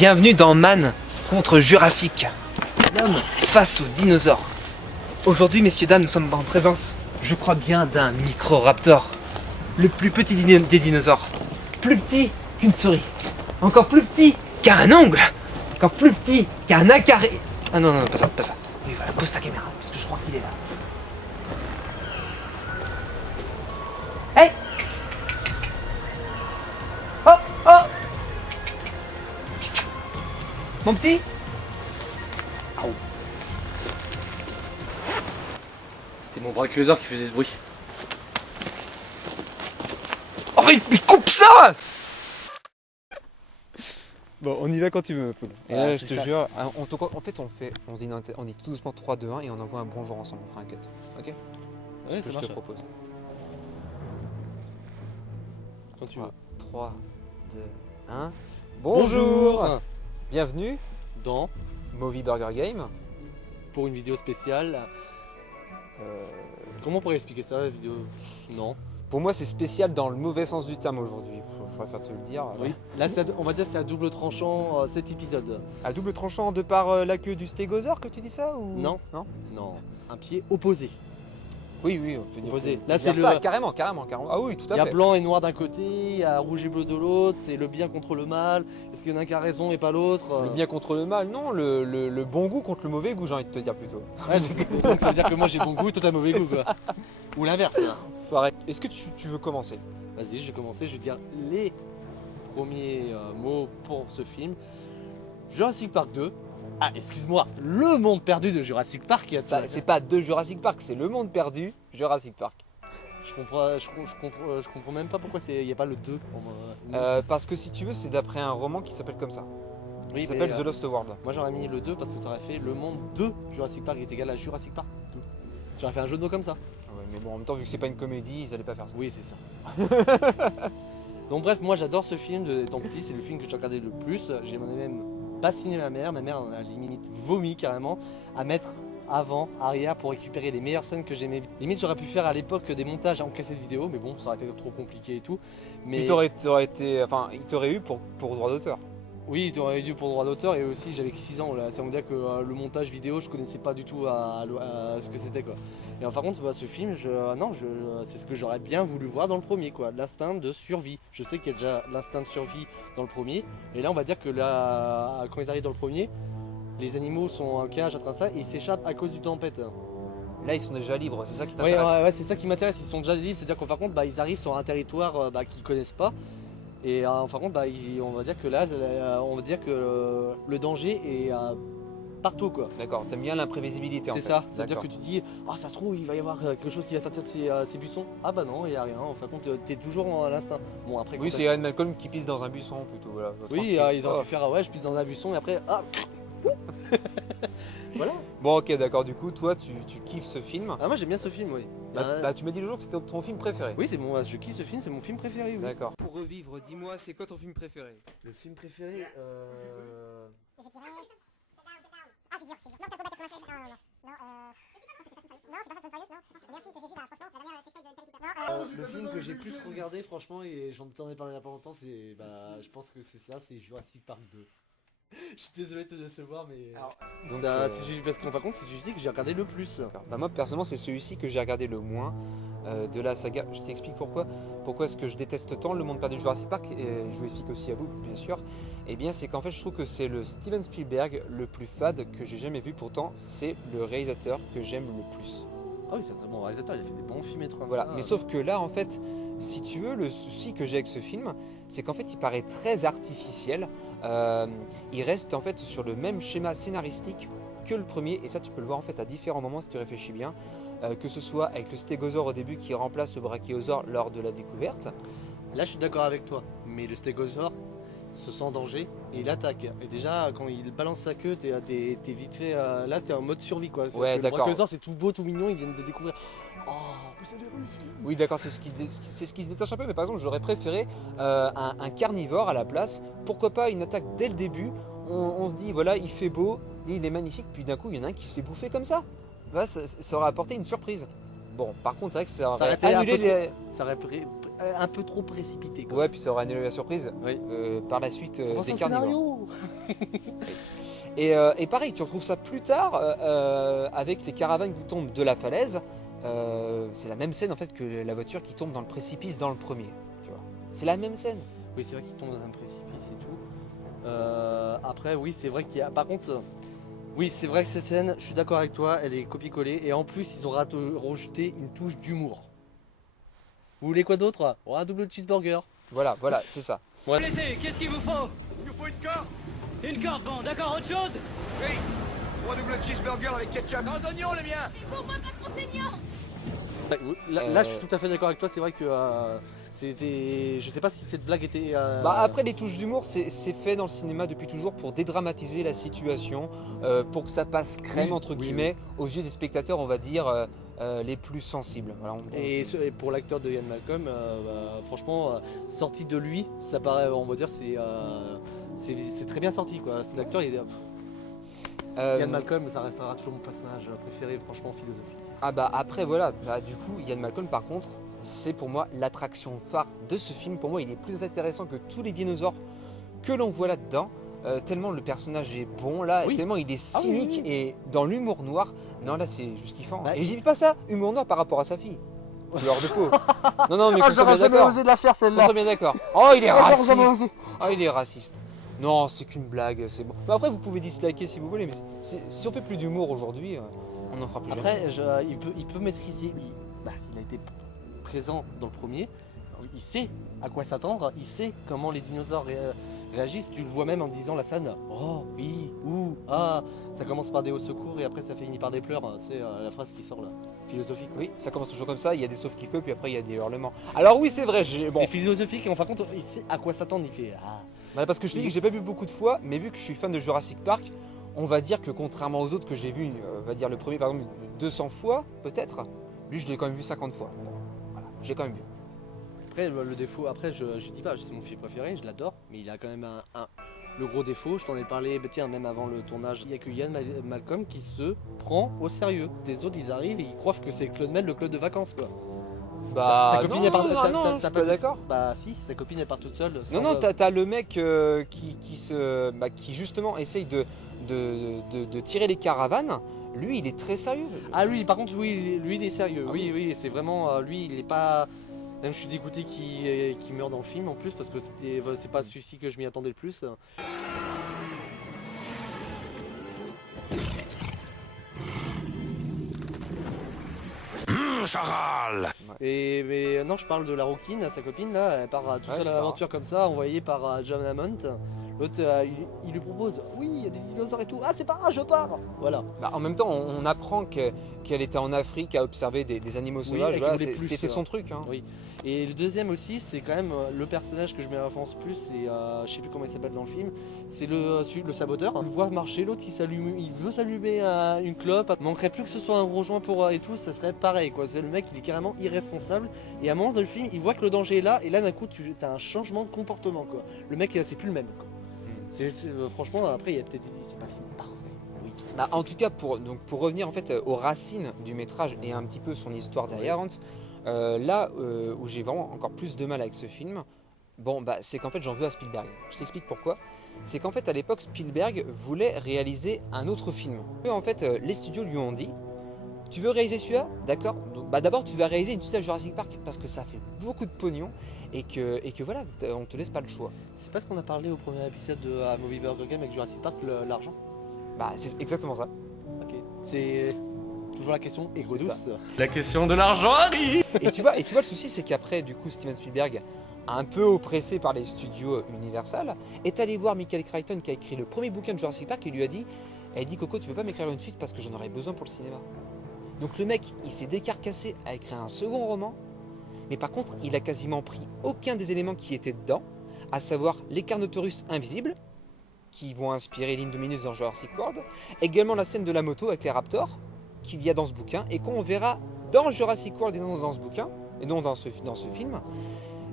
Bienvenue dans Man contre Jurassic. L'homme face aux dinosaures. Aujourd'hui, messieurs, dames, nous sommes en présence, je crois bien, d'un Microraptor. Le plus petit des dinosaures. Plus petit qu'une souris. Encore plus petit qu'un ongle. Encore plus petit qu'un acaré. Ah non, non, pas ça, pas ça. Oui, voilà, pose ta caméra, parce que je crois qu'il est là. Hey! Oh! Oh! Mon petit? Au. C'était mon brachiosaure qui faisait ce bruit. Oh, il coupe ça! Bon, on y va quand tu veux, ma poule. Et là, je te ça. jure, on dit tout doucement 3, 2, 1 et on envoie un bonjour ensemble, on fera un cut. Ok? Ouais, C'est ce que ça je te marche. propose. Quand tu veux. 3, 2, 1. Bonjour! Bienvenue, Dans, Movie Burger Game. pour une vidéo spéciale. Comment on pourrait expliquer ça, la vidéo? Non. Pour moi, c'est spécial dans le mauvais sens du terme aujourd'hui, je préfère te le dire. Oui. Là, on va dire que c'est à double tranchant cet épisode. À double tranchant de par la queue du stégosaure que tu dis ça ou... Non. Non. Non. Un pied opposé. Oui, oui, on peut dire. Opposé. Là, Là, c'est c'est ça, le. carrément. Ah oui, tout Il à y a fait. blanc et noir d'un côté, il y a rouge et bleu de l'autre, c'est le bien contre le mal. Est-ce qu'il y en a un qui a raison et pas l'autre? Le bien contre le mal, non, le bon goût contre le mauvais goût, j'ai envie de te dire plutôt. Ouais, donc ça veut dire que moi j'ai bon goût et toi t'as mauvais goût, quoi. Ou l'inverse. Faut arrêter. Est-ce que tu veux commencer? Vas-y, je vais commencer, je vais dire les premiers mots pour ce film. Jurassic Park 2. Ah, excuse-moi, le monde perdu de Jurassic Park. C'est pas de Jurassic Park, c'est le monde perdu, Jurassic Park. Je comprends même pas pourquoi il n'y a pas le 2. Parce que si tu veux, c'est d'après un roman qui s'appelle comme ça. Oui, Qui s'appelle mais, The Lost World. moi j'aurais mis le 2 parce que ça aurait fait le monde de Jurassic Park est égal à Jurassic Park 2. J'aurais fait un jeu de mots comme ça. Ouais, mais bon, en même temps, vu que c'est pas une comédie, ils allaient pas faire ça. Oui, c'est ça. Donc bref, moi j'adore ce film de étant petit, c'est le film que j'ai regardé le plus. J'ai même bassiné ma mère en a limite vomi carrément, à mettre avant, arrière pour récupérer les meilleures scènes que j'aimais. Limite j'aurais pu faire à l'époque des montages en cassette vidéo, mais bon, ça aurait été trop compliqué et tout. Mais Il t'aurait eu pour droit d'auteur. oui, tu aurais dû pour droit d'auteur et aussi j'avais que 6 ans là, ça veut dire que le montage vidéo je connaissais pas du tout à ce que c'était quoi. Et par contre ce film, c'est ce que j'aurais bien voulu voir dans le premier quoi, l'instinct de survie. Je sais qu'il y a déjà l'instinct de survie dans le premier, et là on va dire que là, quand ils arrivent dans le premier, les animaux sont en cage à travers ça et ils s'échappent à cause du tempête. Là, ils sont déjà libres, c'est ça qui Ouais, t'intéresse. ouais, c'est ça qui m'intéresse, ils sont déjà libres, c'est-à-dire qu'en fin de compte ils arrivent sur un territoire qu'ils connaissent pas. Et en fin de compte, on va dire que là, le danger est partout quoi. D'accord, t'aimes bien l'imprévisibilité en fait. C'est ça, c'est-à-dire D'accord. que tu te dis, ah ça se trouve, il va y avoir quelque chose qui va sortir de ces buissons. Ah bah non, il n'y a rien. En fin de compte, t'es toujours à l'instinct. Bon, après, Oui, c'est Ian Malcolm qui pisse dans un buisson plutôt. Voilà, oui, tranquille. ils auraient pu faire, ouais, je pisse dans un buisson et après, ah voilà. Bon, ok, d'accord, du coup, toi, tu kiffes ce film. Ah, moi j'aime bien ce film, oui. Bah, tu m'as dit le jour que c'était ton film préféré. Oui, je kiffe ce film, c'est mon film préféré. Oui. D'accord. Pour revivre, dis-moi, c'est quoi ton film préféré? Le film préféré, Je dirais. Ah, c'est dur, c'est dur. Non, t'as combattu 96. Non, non, c'est pas Fast and Furious, non. C'est un film que j'ai vu, bah, franchement, la dernière sextape de Kelly Cooper. Non, le film que j'ai plus regardé, franchement, et j'en ai parlé il y a pas longtemps, je pense que c'est ça, c'est Jurassic Park 2. Je suis désolé de te décevoir, mais. Donc, Parce qu'en fin de compte, c'est celui-ci que j'ai regardé le plus. d'accord. Bah, moi, personnellement, c'est celui-ci que j'ai regardé le moins de la saga. Je t'explique pourquoi. Pourquoi est-ce que je déteste tant le monde perdu de Jurassic Park, et je vous explique aussi à vous, bien sûr. Eh bien, c'est qu'en fait, je trouve que c'est le Steven Spielberg le plus fade que j'ai jamais vu. Pourtant, c'est le réalisateur que j'aime le plus. Ah oui, c'est un très bon réalisateur, il a fait des bons films et tout comme Voilà, ça. mais sauf que là, en fait, si tu veux, le souci que j'ai avec ce film, c'est qu'en fait, il paraît très artificiel. Il reste en fait sur le même schéma scénaristique que le premier, et ça, tu peux le voir en fait à différents moments si tu réfléchis bien. Que ce soit avec le stégosaure au début qui remplace le brachiosaure lors de la découverte. Là, je suis d'accord avec toi, mais le stégosaure se sent en danger et il attaque. Et déjà, quand il balance sa queue, t'es vite fait. Là, c'est en mode survie quoi. Ouais, le d'accord. brachiosaure, c'est tout beau, tout mignon, ils viennent de découvrir. Oh, vous avez réussi. Oui, d'accord, c'est ce qui se détache un peu, mais par exemple, j'aurais préféré un carnivore à la place. Pourquoi pas une attaque dès le début? On se dit, voilà, il fait beau, il est magnifique, puis d'un coup, il y en a un qui se fait bouffer comme ça. Bah, ça aurait apporté une surprise. Bon, par contre, c'est vrai que ça aurait été un annulé peu les... Ça aurait un peu trop précipité. Quoi. Ouais, puis ça aura annulé la surprise. Oui. Par la suite Pense des au carnivores. scénario. Et pareil, tu retrouves ça plus tard avec les caravanes qui tombent de la falaise. C'est la même scène en fait que la voiture qui tombe dans le précipice dans le premier. Tu vois. C'est la même scène. Oui, c'est vrai qu'il tombe dans un précipice et tout. Après, oui, c'est vrai qu'il y a. Par contre, oui, c'est vrai que cette scène, je suis d'accord avec toi, elle est copiée-collée. Et en plus, ils ont rajouté une touche d'humour. Vous voulez quoi d'autre? Oh, un double cheeseburger. Voilà, c'est ça. Blessé, qu'est-ce qu'il vous faut? Il nous faut une corde. Une corde, bon, d'accord, autre chose? Oui. 3 double cheeseburgers avec ketchup. Sans oignon, le mien. Là, je suis tout à fait d'accord avec toi. C'est vrai que c'était. Je sais pas si cette blague était. Bah, après, les touches d'humour, c'est fait dans le cinéma depuis toujours pour dédramatiser la situation, pour que ça passe crème, Oui, entre oui, guillemets, aux yeux des spectateurs, on va dire, les plus sensibles. Voilà, Et pour l'acteur de Ian Malcolm, franchement, sorti de lui, ça paraît, on va dire, c'est très bien sorti quoi. Cet acteur, Ian Malcolm, ça restera toujours mon personnage préféré, franchement, philosophique. Ah bah après voilà, bah, du coup Ian Malcolm par contre, c'est pour moi l'attraction phare de ce film. Pour moi il est plus intéressant que tous les dinosaures que l'on voit là-dedans. Tellement le personnage est bon là, Oui. et tellement il est Ah oui, cynique oui, oui. et dans l'humour noir. Non là c'est juste kiffant. Bah, et je dis pas ça, humour noir par rapport à sa fille. Couleur de peau. Non mais Ah, qu'on soit j'aurais bien jamais d'accord. osé de la faire Qu'on celle-là. soit bien d'accord. Oh il est Ah, j'aurais jamais raciste. osé. Oh il est raciste. Non c'est qu'une blague, c'est bon. Mais après vous pouvez disliker si vous voulez, mais si on fait plus d'humour aujourd'hui, on n'en fera plus jamais. Après, il peut maîtriser. Il a été présent dans le premier. Il sait à quoi s'attendre. Il sait comment les dinosaures réagissent. Tu le vois même en disant la scène. Oh oui, ouh, ah. Ça commence par des hauts secours et après ça finit par des pleurs. C'est la phrase qui sort là, philosophique. Oui, ça commence toujours comme ça, il y a des sauf qui peut, puis après il y a des hurlements. Alors oui, c'est vrai, C'est philosophique et en fin de compte, il sait à quoi s'attendre. Il fait ah. Bah, parce que je te dis que j'ai pas vu beaucoup de fois, mais vu que je suis fan de Jurassic Park, on va dire que contrairement aux autres que j'ai vu, on va dire le premier par exemple 200 fois peut-être, lui je l'ai quand même vu 50 fois. Bon, voilà, j'ai quand même vu. Après, le défaut, après, je dis pas, c'est mon film préféré, je l'adore, mais il a quand même le gros défaut, je t'en ai parlé, tiens, même avant le tournage, il y a que Ian Malcolm qui se prend au sérieux. Les autres, ils arrivent et ils croient que c'est Claude Mel, le club de vacances, quoi. Bah sa copine, non, elle part, non, je suis pas d'accord. Bah si, sa copine, elle part toute seule. Non, non, t'as le mec qui justement essaye de tirer les caravanes. Lui, il est très sérieux. Ah lui, par contre, oui, lui, il est sérieux. Ah oui, oui, c'est vraiment, lui, il est pas... Même je suis dégoûté qu'il meurt dans le film en plus, parce que c'est pas celui-ci que je m'y attendais le plus. Charal. Mais non, je parle de la rouquine, sa copine là, elle part toute Ouais, seule à ça l'aventure comme ça, envoyée par John Hammond. L'autre, il lui propose, oui, il y a des dinosaures et tout. Ah, c'est pas grave, je pars. Voilà. Bah, en même temps, on apprend qu'elle était en Afrique à observer des animaux sauvages. et Voilà, qu'elle voulait plus, c'était son truc. Hein. Oui. Et le deuxième aussi, c'est quand même le personnage que je mets en référence plus, c'est, je sais plus comment il s'appelle dans le film, c'est le saboteur. On le voit marcher, l'autre il veut s'allumer une clope. Il manquerait plus que ce soit un gros joint pour et tout, ça serait pareil quoi. Le mec, il est carrément irresponsable. Et à un moment dans le film, il voit que le danger est là, et là d'un coup, tu as un changement de comportement quoi. Le mec, c'est plus le même quoi. Franchement, après, il y a peut-être c'est pas le film parfait. Oui. Bah, en tout cas, pour revenir en fait aux racines du métrage et un petit peu son histoire derrière, Hans, là où j'ai vraiment encore plus de mal avec ce film, bon, bah, c'est qu'en fait j'en veux à Spielberg. Je t'explique pourquoi. C'est qu'en fait à l'époque Spielberg voulait réaliser un autre film. Et en fait les studios lui ont dit, tu veux réaliser celui-là? D'accord. Bah, d'abord tu vas réaliser une suite à Jurassic Park parce que ça fait beaucoup de pognon et que voilà, on te laisse pas le choix. C'est pas ce qu'on a parlé au premier épisode de Movie Burger Game avec Jurassic Park, l'argent. Bah c'est exactement ça. Ok. C'est toujours la question égo C'est douce. La question de l'argent arrive. Et tu vois le souci c'est qu'après du coup Steven Spielberg, un peu oppressé par les studios Universal, est allé voir Michael Crichton qui a écrit le premier bouquin de Jurassic Park et lui a dit, elle dit Coco tu veux pas m'écrire une suite parce que j'en aurais besoin pour le cinéma. Donc le mec il s'est décarcassé à écrire un second roman, mais par contre il a quasiment pris aucun des éléments qui étaient dedans, à savoir les Carnotaurus invisibles qui vont inspirer l'Indominus dans Jurassic World, également la scène de la moto avec les raptors qu'il y a dans ce bouquin et qu'on verra dans Jurassic World et non dans ce bouquin et non dans ce film.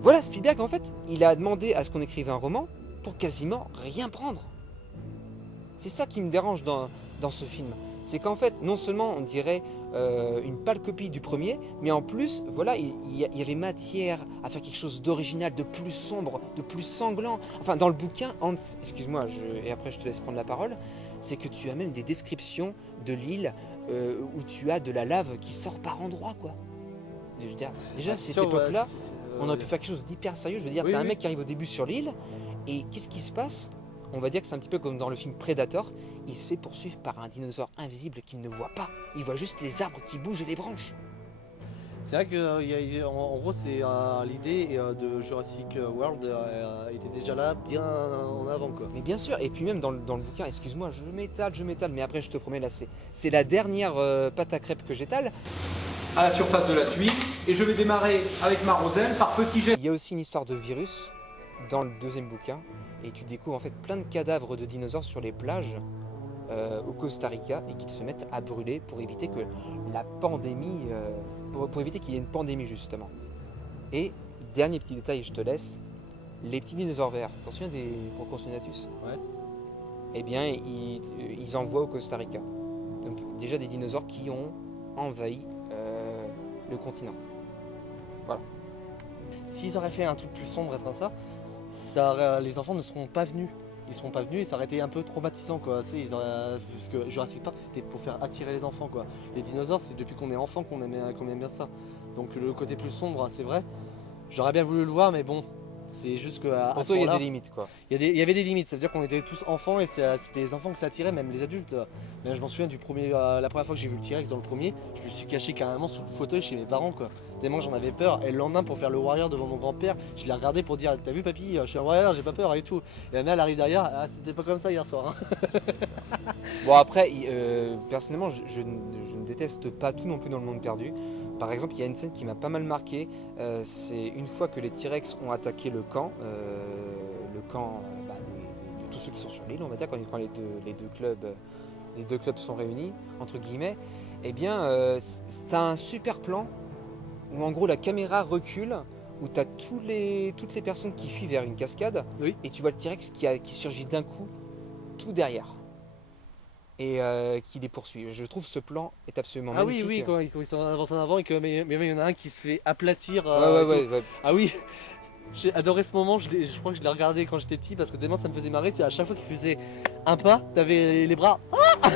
Voilà, Spielberg en fait il a demandé à ce qu'on écrive un roman pour quasiment rien prendre. C'est ça qui me dérange dans ce film. c'est qu'en fait, non seulement on dirait une pâle copie du premier, mais en plus, voilà, il y avait matière à faire quelque chose d'original, de plus sombre, de plus sanglant. Enfin, dans le bouquin, Hans, excuse-moi, et après je te laisse prendre la parole, c'est que tu as même des descriptions de l'île où tu as de la lave qui sort par endroits, quoi. Je veux dire, déjà, à cette époque-là, on aurait pu faire quelque chose d'hyper sérieux. Je veux dire, Oui, t'as un oui. mec qui arrive au début sur l'île, et qu'est-ce qui se passe? On va dire que c'est un petit peu comme dans le film Predator, il se fait poursuivre par un dinosaure invisible qu'il ne voit pas. Il voit juste les arbres qui bougent et les branches. C'est vrai que en gros, c'est l'idée de Jurassic World était déjà là bien en avant, quoi. Mais bien sûr, et puis même dans le bouquin, excuse-moi, je m'étale, mais après je te promets, là c'est la dernière pâte à crêpes que j'étale. À la surface de la tuile et je vais démarrer avec ma roselle par petits jets. Il y a aussi une histoire de virus dans le deuxième bouquin, et tu découvres en fait plein de cadavres de dinosaures sur les plages au Costa Rica et qui se mettent à brûler pour éviter que la pandémie, pour éviter qu'il y ait une pandémie justement. Et dernier petit détail, je te laisse, les petits dinosaures verts, t'en souviens des Proconsognathus? Ouais. Eh bien, ils envoient au Costa Rica. Donc déjà des dinosaures qui ont envahi le continent. Voilà. S'ils auraient fait un truc plus sombre et comme ça, les enfants ne seront pas venus. Ils seront pas venus et ça aurait été un peu traumatisant, quoi. Tu sais, parce que Jurassic Park, c'était pour faire attirer les enfants, quoi. Les dinosaures, c'est depuis qu'on est enfant qu'on aime bien ça. Donc le côté plus sombre, c'est vrai. J'aurais bien voulu le voir, mais bon, c'est juste que Pour toi, il y a des limites, quoi. Il y avait des limites, ça veut dire qu'on était tous enfants et c'était les enfants que ça attirait, même les adultes. Mais je m'en souviens la première fois que j'ai vu le T-Rex dans le premier, je me suis caché carrément sous le fauteuil chez mes parents, quoi. Tellement j'en avais peur. Et le lendemain, pour faire le warrior devant mon grand-père, je l'ai regardé pour dire: t'as vu papy, je suis un warrior, j'ai pas peur et tout. Et la mère elle arrive derrière: ah, c'était pas comme ça hier soir, hein. Bon après, personnellement, je ne déteste pas tout non plus dans le monde perdu. Par exemple, il y a une scène qui m'a pas mal marqué, c'est une fois que les T-Rex ont attaqué le camp de tous ceux qui sont sur l'île, on va dire, quand les deux clubs sont réunis, entre guillemets, eh bien, c'est un super plan où en gros la caméra recule, où tu as toutes les personnes qui fuient vers une cascade, Oui. et tu vois le T-Rex qui surgit d'un coup, tout derrière. Et qui les poursuit. Je trouve ce plan est absolument Ah oui, magnifique. oui, quand ils sont en avant et que mais il y en a un qui se fait aplatir. Ouais. Ah oui, j'ai adoré ce moment, je crois que je l'ai regardé quand j'étais petit parce que tellement ça me faisait marrer. À chaque fois qu'il faisait un pas, t'avais les bras. Ah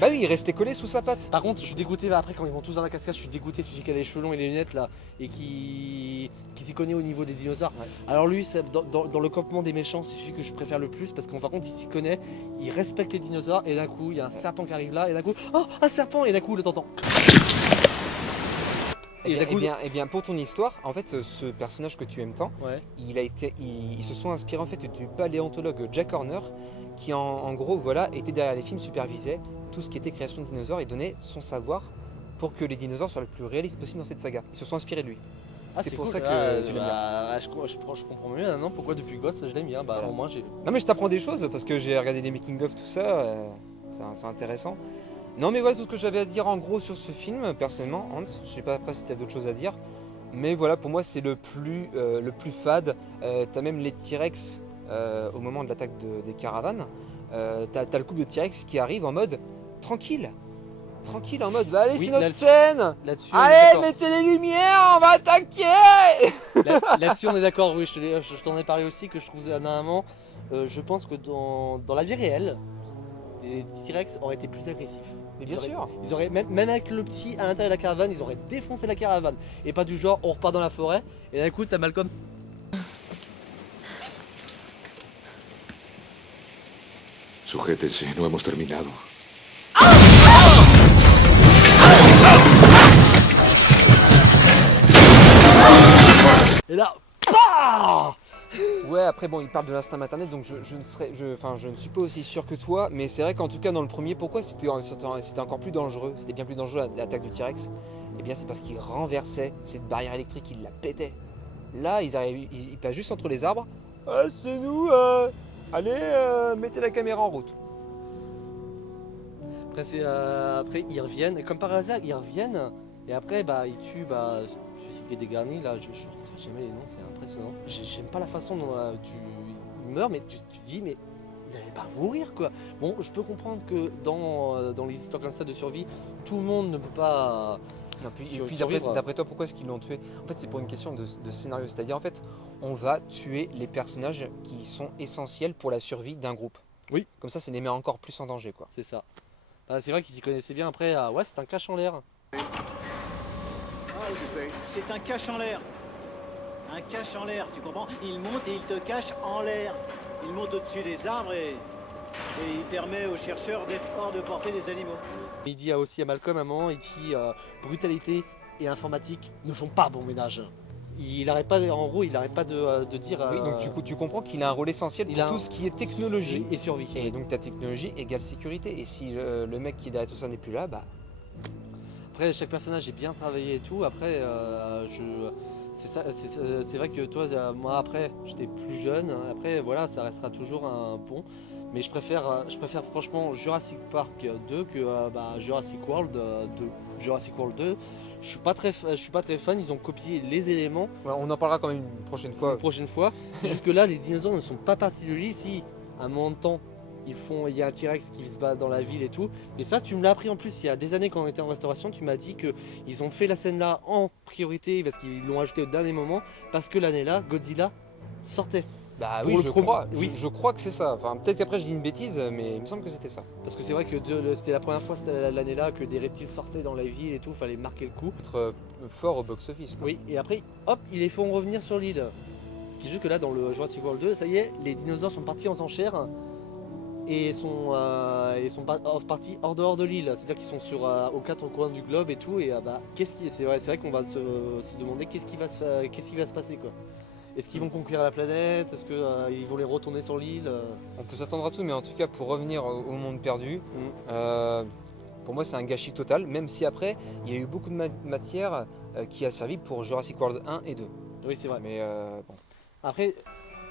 bah oui, il restait collé sous sa patte. Par contre, je suis dégoûté après quand ils vont tous dans la cascade, je suis dégoûté celui qui a les cheveux longs et les lunettes là et qui s'y connaît au niveau des dinosaures. Ouais. Alors lui, dans le campement des méchants, c'est celui que je préfère le plus parce qu'en fin de compte, il s'y connaît, il respecte les dinosaures et d'un coup, il y a un serpent qui arrive là et d'un coup, oh, un serpent et d'un coup, le t'entends. Eh bien, pour ton histoire, en fait, ce personnage que tu aimes tant, Ouais. ils se sont inspirés en fait du paléontologue Jack Horner, qui en gros, voilà, était derrière les films, supervisait tout ce qui était création de dinosaures et donnait son savoir pour que les dinosaures soient le plus réalistes possible dans cette saga. Ils se sont inspirés de lui. Ah, C'est pour cool. ça que tu l'aimes bien. Je comprends mieux maintenant pourquoi depuis gosse je l'aime bien. Bah Voilà. au moins j'ai. Non mais je t'apprends des choses parce que j'ai regardé les making-of, tout ça, c'est intéressant. Non mais voilà tout ce que j'avais à dire en gros sur ce film, personnellement, Hans. Je sais pas après si tu as d'autres choses à dire. Mais voilà, pour moi c'est le plus fade. T'as même les T-Rex au moment de l'attaque des caravanes. T'as le couple de T-Rex qui arrive en mode tranquille. Tranquille, en mode bah allez, Oui, c'est notre là- scène. Là-dessus, on est Allez, d'accord. mettez les lumières, on va attaquer. Là-dessus on est d'accord. Oui, je t'en ai parlé aussi que je trouve dernièrement. Je pense que dans la vie réelle, les T-Rex auraient été plus agressifs. Mais bien sûr. Ils auraient même avec le petit à l'intérieur de la caravane, ils auraient défoncé la caravane et pas du genre on repart dans la forêt et d'un coup t'as Malcolm. Sujétense, no hemos terminado. Et là, PAH Ouais, après bon, il parle de l'instinct maternel, donc je ne suis pas aussi sûr que toi, mais c'est vrai qu'en tout cas dans le premier, pourquoi c'était encore plus dangereux, c'était bien plus dangereux l'attaque du T-Rex? Eh bien c'est parce qu'il renversait cette barrière électrique, il la pétait. Là, ils passent juste entre les arbres. C'est nous, allez, mettez la caméra en route. Après ils reviennent et comme par hasard ils reviennent et après bah ils tuent je sais qu'il y a des garnis là, je sais jamais les noms, c'est impressionnant. J'aime pas la façon dont il meurt mais tu dis mais il n'allait pas mourir quoi. Bon, je peux comprendre que dans les histoires comme ça de survie, tout le monde ne peut pas. Non, puis, et Sur- puis survivre. d'après toi, pourquoi est-ce qu'ils l'ont tué? En fait, c'est pour une question de scénario. C'est-à-dire, en fait, on va tuer les personnages qui sont essentiels pour la survie d'un groupe. Oui. Comme ça les met encore plus en danger, quoi. C'est ça. Bah, c'est vrai qu'ils s'y connaissaient bien. Après, ouais, c'est un cache en l'air. C'est un cache en l'air. Un cache en l'air, tu comprends? Il monte et il te cache en l'air. Il monte au-dessus des arbres et il permet aux chercheurs d'être hors de portée des animaux. Il dit aussi à Malcolm à un moment, il dit brutalité et informatique ne font pas bon ménage. Il arrête pas, en gros, il arrête pas de dire. Oui, donc tu comprends qu'il a un rôle essentiel il pour a tout un- ce qui est technologie. et survie. Et donc ta technologie égale sécurité. Et si le mec qui est derrière tout ça n'est plus là, bah Après, chaque personnage est bien travaillé et tout. Après, c'est vrai que toi, moi, après, j'étais plus jeune. Après, voilà, ça restera toujours un pont. Mais je préfère franchement Jurassic Park 2 que Jurassic World 2. Jurassic World 2, je suis pas très fan. Ils ont copié les éléments voilà, on en parlera quand même une prochaine fois. une prochaine fois. Jusque là, les dinosaures ne sont pas partis du lit. Si, à un moment de temps, il y a un T-Rex qui se bat dans la ville et tout. Mais ça, tu me l'as appris en plus il y a des années quand on était en restauration. Tu m'as dit qu'ils ont fait la scène là en priorité parce qu'ils l'ont ajouté au dernier moment. Parce que l'année là, Godzilla sortait. Bah Pour oui, le je prom- crois. oui. Je crois que c'est ça. Enfin, peut-être qu'après je dis une bêtise, mais il me semble que c'était ça. Parce que c'est vrai que c'était la première fois l'année là que des reptiles sortaient dans la ville et tout. Fallait marquer le coup. Être fort au box-office, quoi. Oui, et après, hop, ils les font revenir sur l'île. Ce qui est juste que là, dans le Jurassic World 2, ça y est, les dinosaures sont partis en enchère et sont partis hors dehors de l'île. C'est-à-dire qu'ils sont aux quatre coins du globe et tout. Et c'est vrai qu'on va se demander qu'est-ce qui va se passer quoi. Est-ce qu'ils vont conquérir la planète? Est-ce qu'ils vont les retourner sur l'île? On peut s'attendre à tout, mais en tout cas, pour revenir au monde perdu, pour moi, c'est un gâchis total, même si après, il y a eu beaucoup de matière qui a servi pour Jurassic World 1 et 2. Oui, c'est vrai. Mais bon. Après,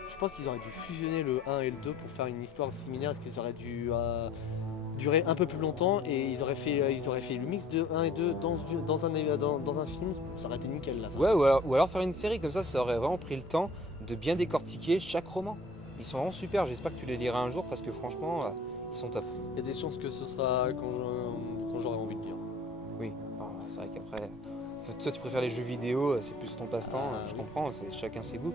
je pense qu'ils auraient dû fusionner le 1 et le 2 pour faire une histoire similaire. Parce qu'ils auraient dû durer un peu plus longtemps et ils auraient fait le mix de 1 et 2 dans un film. Ça aurait été nickel là. Ça. Ouais, ou alors faire une série, comme ça aurait vraiment pris le temps de bien décortiquer chaque roman. Ils sont vraiment super, j'espère que tu les liras un jour parce que franchement, ils sont top. Il y a des chances que ce sera quand j'aurai envie de lire. Oui, enfin, c'est vrai qu'après, toi tu préfères les jeux vidéo, c'est plus ton passe-temps, je oui. comprends, c'est chacun ses goûts.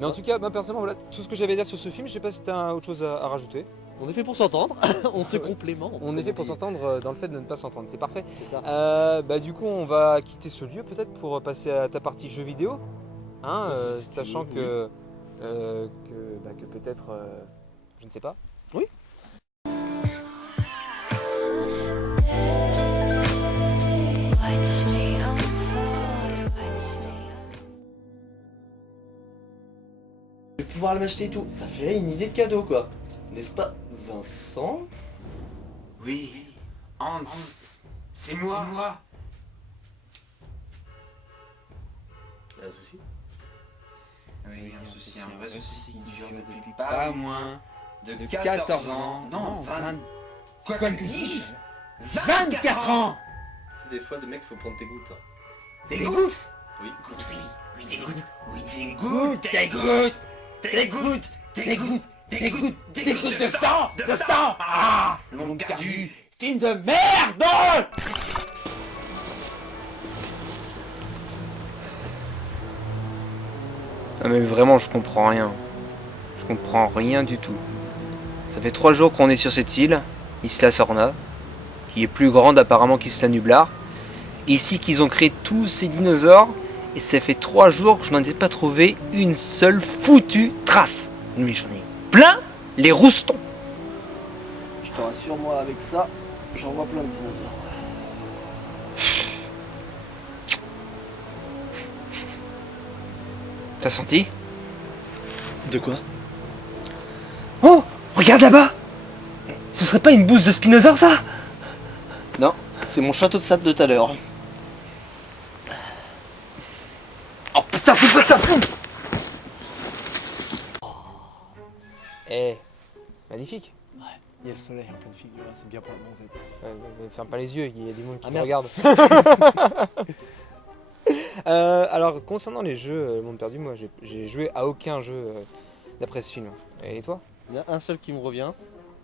Mais en tout cas, moi personnellement, voilà tout ce que j'avais à dire sur ce film, je sais pas si tu as autre chose à rajouter. On est fait pour s'entendre, on se complémente. On est fait pour s'entendre dans le fait de ne pas s'entendre, c'est parfait. C'est ça. Du coup, on va quitter ce lieu peut-être pour passer à ta partie jeux vidéo, hein, sachant que peut-être, je ne sais pas. Oui. De pouvoir l'acheter et tout, ça ferait une idée de cadeau quoi. N'est-ce pas, Vincent? Oui, Hans, c'est moi. Il y a un souci? Oui, un souci, un vrai souci qui dure depuis pas moins de 14 ans. Non, 20. Quoi que dis-je 24 ans. C'est des fois des mecs, faut prendre tes gouttes. Hein. Des gouttes. Oui. Gouttes, oui, des gouttes. Oui, des gouttes, des gouttes. Des gouttes, des gouttes, des gouttes, des gouttes de sang, de sang. Ah, le monde perdu. Film de merde. Ah mais vraiment, je comprends rien. Je comprends rien du tout. Ça fait 3 jours qu'on est sur cette île, Isla Sorna, qui est plus grande apparemment qu'Isla Nublar. Ici qu'ils ont créé tous ces dinosaures, et ça fait 3 jours que je n'en ai pas trouvé une seule foutue trace. Mais j'en ai plein les roustons. Je te rassure, moi avec ça, j'en vois plein de dinosaures. T'as senti? De quoi? Oh, regarde là-bas. Ce serait pas une bouse de Spinosaure ça? Non, c'est mon château de sable de tout à l'heure. Oh putain, c'est quoi ça? Eh, magnifique. Il y a le soleil en pleine figure, là, c'est bien pour la bronzette. Ferme pas les yeux, il y a des monde qui Ah, te merde. regardent. Alors, concernant les jeux Monde Perdu, moi j'ai joué à aucun jeu d'après ce film. Et toi? Il y en a un seul qui me revient,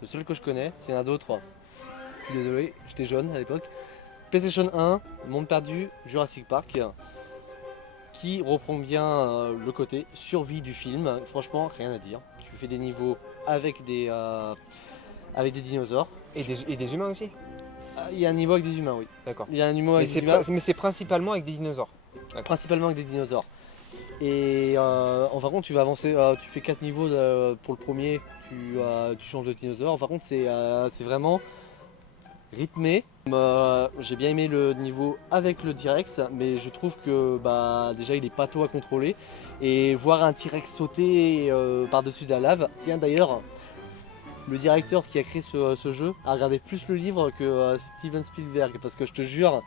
le seul que je connais, s'il y en a d'autres, je suis désolé, j'étais jeune à l'époque. PlayStation 1, Monde Perdu, Jurassic Park, qui reprend bien le côté survie du film. Franchement, rien à dire. Tu fais des niveaux avec des dinosaures. Et des humains aussi? Il y a un niveau avec des humains, oui. D'accord. Il y a un niveau Mais avec des humains. mais c'est principalement avec des dinosaures. Principalement avec des dinosaures. Et en fin de compte, tu vas avancer, tu fais 4 niveaux pour le premier, tu changes de dinosaure. En fin de compte, c'est vraiment rythmé. J'ai bien aimé le niveau avec le T-Rex, mais je trouve que déjà il est pâteau à contrôler. Et voir un T-Rex sauter par-dessus de la lave. Tiens, d'ailleurs, le directeur qui a créé ce jeu a regardé plus le livre que Steven Spielberg, parce que je te jure,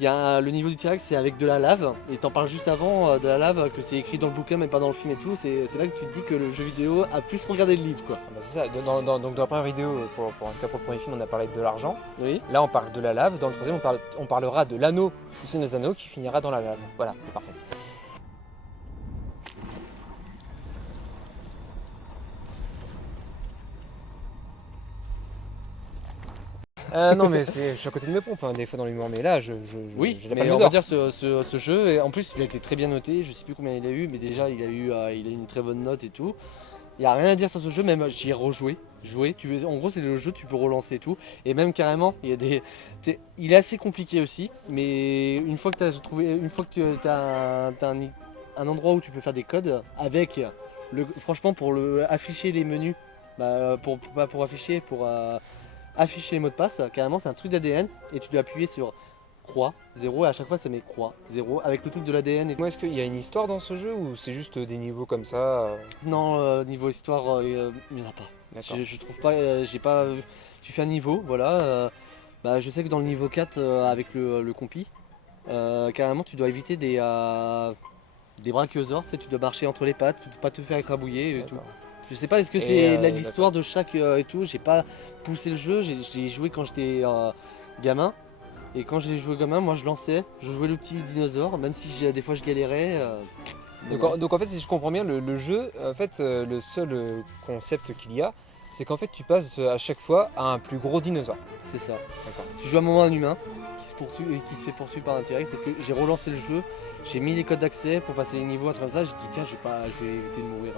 le niveau du T-Rex c'est avec de la lave, et t'en parles juste avant de la lave, que c'est écrit dans le bouquin mais pas dans le film et tout. C'est là que tu te dis que le jeu vidéo a plus regardé le livre, quoi. Ah bah c'est ça, donc dans la première vidéo, en tout cas pour le premier film, on a parlé de l'argent. Oui. Là on parle de la lave, dans le troisième on parlera de l'anneau du Seigneur des Anneaux qui finira dans la lave. Voilà, c'est parfait. Non mais je suis à côté de mes pompes des fois dans l'humour, mais là Oui, j'ai la mais palme on d'or. va dire ce jeu, et en plus il a été très bien noté, je sais plus combien il a eu, mais déjà il a une très bonne note et tout. Il n'y a rien à dire sur ce jeu, même j'y ai rejoué. En gros c'est le jeu, tu peux relancer et tout, et même carrément il est assez compliqué aussi, mais une fois que tu as un endroit où tu peux faire des codes avec franchement pour afficher les menus, afficher les mots de passe, carrément c'est un truc d'ADN, et tu dois appuyer sur croix 0, et à chaque fois ça met croix 0 avec le truc de l'ADN. Moi, est-ce qu'il y a une histoire dans ce jeu ou c'est juste des niveaux comme ça Non, niveau histoire, il n'y en a pas. D'accord. Je trouve pas, tu fais un niveau, voilà. Je sais que dans le niveau 4 avec le compi, carrément tu dois éviter des brachiosaures, tu dois marcher entre les pattes, pas te faire écrabouiller et tout. Je sais pas, est-ce que c'est l'histoire de chaque et tout, j'ai pas poussé le jeu, j'ai joué quand j'étais gamin. Et quand j'ai joué gamin, moi je jouais le petit dinosaure, même si des fois je galérais. Donc en fait, si je comprends bien, le jeu, en fait, le seul concept qu'il y a, c'est qu'en fait tu passes à chaque fois à un plus gros dinosaure. C'est ça. D'accord. Tu joues à un moment un humain qui se fait poursuivre par un T-Rex, parce que j'ai relancé le jeu, j'ai mis les codes d'accès pour passer les niveaux, un truc comme ça, j'ai dit tiens je vais éviter de mourir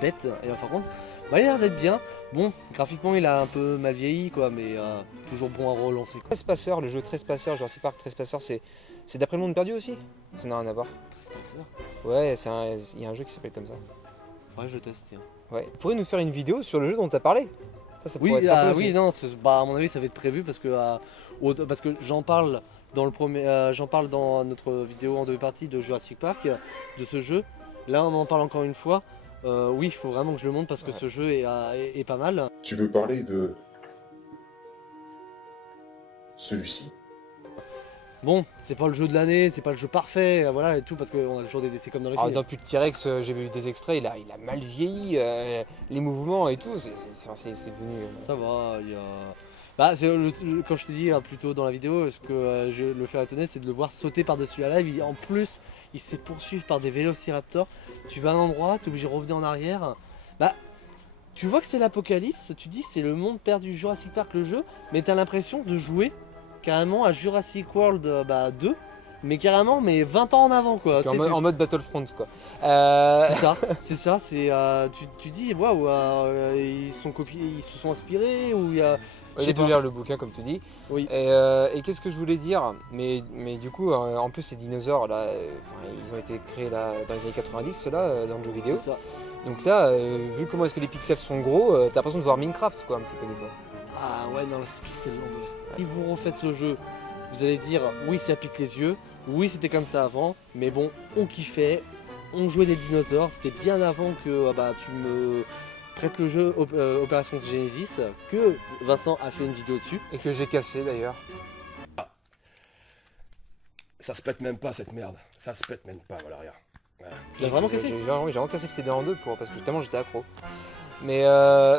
bête, et enfin contre, il a l'air d'être bien. Bon, graphiquement il a un peu mal vieilli quoi, mais toujours bon à relancer quoi. 13 passeurs, le jeu 13 passeurs, Jurassic Park 13 passeurs, c'est d'après le monde perdu aussi? Ça n'a rien à voir. 13 passeurs. Ouais, il y a un jeu qui s'appelle comme ça. Faudrait que je teste, tiens. Ouais. Tu pourrais nous faire une vidéo sur le jeu dont tu as parlé? Ça pourrait être sympa aussi. Oui, non, à mon avis ça va être prévu parce que j'en parle j'en parle dans notre vidéo en 2 parties de Jurassic Park, de ce jeu. Là on en parle encore une fois. Oui, il faut vraiment que je le montre parce que ce jeu est pas mal. Tu veux parler de celui-ci? Bon, c'est pas le jeu de l'année, c'est pas le jeu parfait, voilà et tout, parce qu'on a toujours des décès comme dans les films. Dans Plus de T-Rex, j'ai vu des extraits, il a mal vieilli, les mouvements et tout, c'est devenu... Ça va, il y a... comme je t'ai dit plus tôt dans la vidéo, ce que je le fais étonner, c'est de le voir sauter par-dessus la lave. En plus, il se fait poursuivre par des vélociraptors. Tu vas à un endroit, tu es obligé de revenir en arrière. Tu vois que c'est l'apocalypse, tu dis c'est le monde perdu, Jurassic Park le jeu, mais tu as l'impression de jouer carrément à Jurassic World 2, mais carrément 20 ans en avant quoi. En mode Battlefront quoi. C'est ça, tu dis waouh, ils se sont inspirés, ou il y a... J'ai dû lire le bouquin comme tu dis. Oui. Et qu'est-ce que je voulais dire, mais du coup en plus ces dinosaures là, ils ont été créés là dans les années 90 ceux-là dans le jeu vidéo. C'est ça. Donc là, vu comment est-ce que les pixels sont gros, t'as l'impression de voir Minecraft quoi un petit peu des fois. Ah ouais, non, c'est pixel long. Si vous refaites ce jeu, vous allez dire oui ça pique les yeux, oui c'était comme ça avant, mais bon on kiffait, on jouait des dinosaures, c'était bien avant que tu me prêtes le jeu Opération Genesis, que Vincent a fait une vidéo dessus. Et que j'ai cassé d'ailleurs. Ça se pète même pas cette merde. Ça se pète même pas, voilà, regarde. Voilà. Tu l'as vraiment cassé? J'ai vraiment cassé le CD en deux parce que tellement j'étais accro. Mais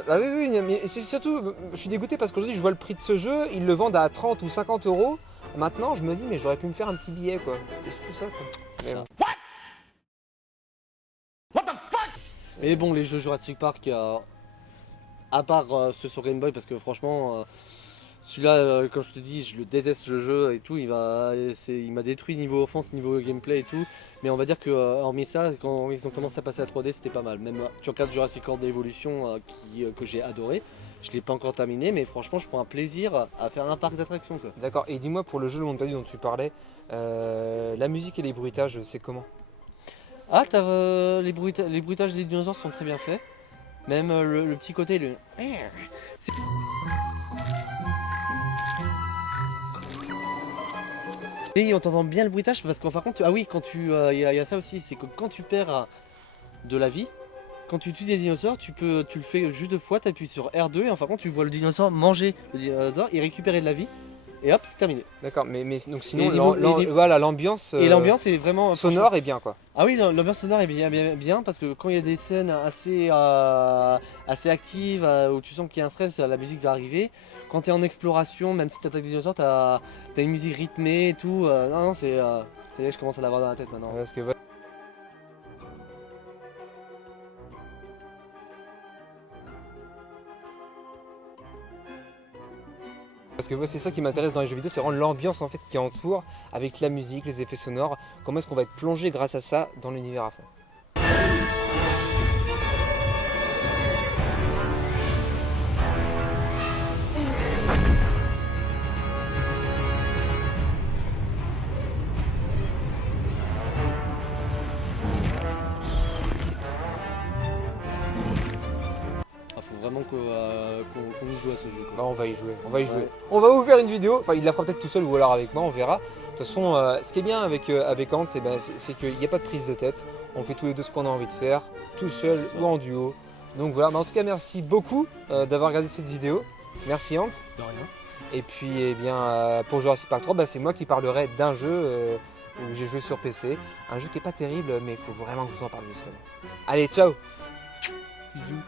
oui, mais c'est surtout, je suis dégoûté parce qu'aujourd'hui je vois le prix de ce jeu, ils le vendent à 30 ou 50 €. Maintenant je me dis mais j'aurais pu me faire un petit billet quoi. C'est surtout ça quoi. Mais bon. Et bon, les jeux Jurassic Park, À part ceux sur Game Boy, parce que franchement, celui-là, comme je te dis, je le déteste le jeu et tout. Il m'a détruit niveau offense, niveau gameplay et tout. Mais on va dire que, hormis ça, quand ils ont commencé à passer à 3D, c'était pas mal. Même tu regardes Jurassic World Evolution, que j'ai adoré. Je ne l'ai pas encore terminé, mais franchement, je prends un plaisir à faire un parc d'attractions. D'accord, et dis-moi pour le jeu Le Monde Perdu dont tu parlais, la musique et les bruitages, c'est comment? Ah, les bruitages des dinosaures sont très bien faits. Même le petit côté, Et on t'entend bien le bruitage parce qu'en fin de compte, ah oui, il y a ça aussi, c'est que quand tu perds de la vie, quand tu tues des dinosaures, tu le fais juste 2 fois, tu appuies sur R2 et en fin de compte, tu vois le dinosaure manger le dinosaure et récupérer de la vie. Et hop, c'est terminé. D'accord, mais donc sinon, Et voilà, l'ambiance et l'ambiance est vraiment sonore est bien quoi. Ah oui, l'ambiance sonore est bien parce que quand il y a des scènes assez actives où tu sens qu'il y a un stress, la musique va arriver. Quand tu es en exploration, même si tu attaques des dinosaures, tu as une musique rythmée et tout. Non, c'est là je commence à l'avoir dans la tête maintenant. Parce que c'est ça qui m'intéresse dans les jeux vidéo, c'est vraiment l'ambiance en fait qui entoure avec la musique, les effets sonores. Comment est-ce qu'on va être plongé grâce à ça dans l'univers à fond. Vraiment qu'on y joue à ce jeu. Bah, on va y jouer, Ouais. On va vous faire une vidéo, enfin il la fera peut-être tout seul ou alors avec moi, on verra. De toute façon, ce qui est bien avec Ant, c'est qu'il n'y a pas de prise de tête. On fait tous les deux ce qu'on a envie de faire, tout seul ou en duo. Donc voilà, en tout cas merci beaucoup d'avoir regardé cette vidéo. Merci Ant. De rien. Et puis eh bien, pour Jurassic Park 3, c'est moi qui parlerai d'un jeu où j'ai joué sur PC. Un jeu qui n'est pas terrible, mais il faut vraiment que je vous en parle justement. Allez, ciao. Bisous.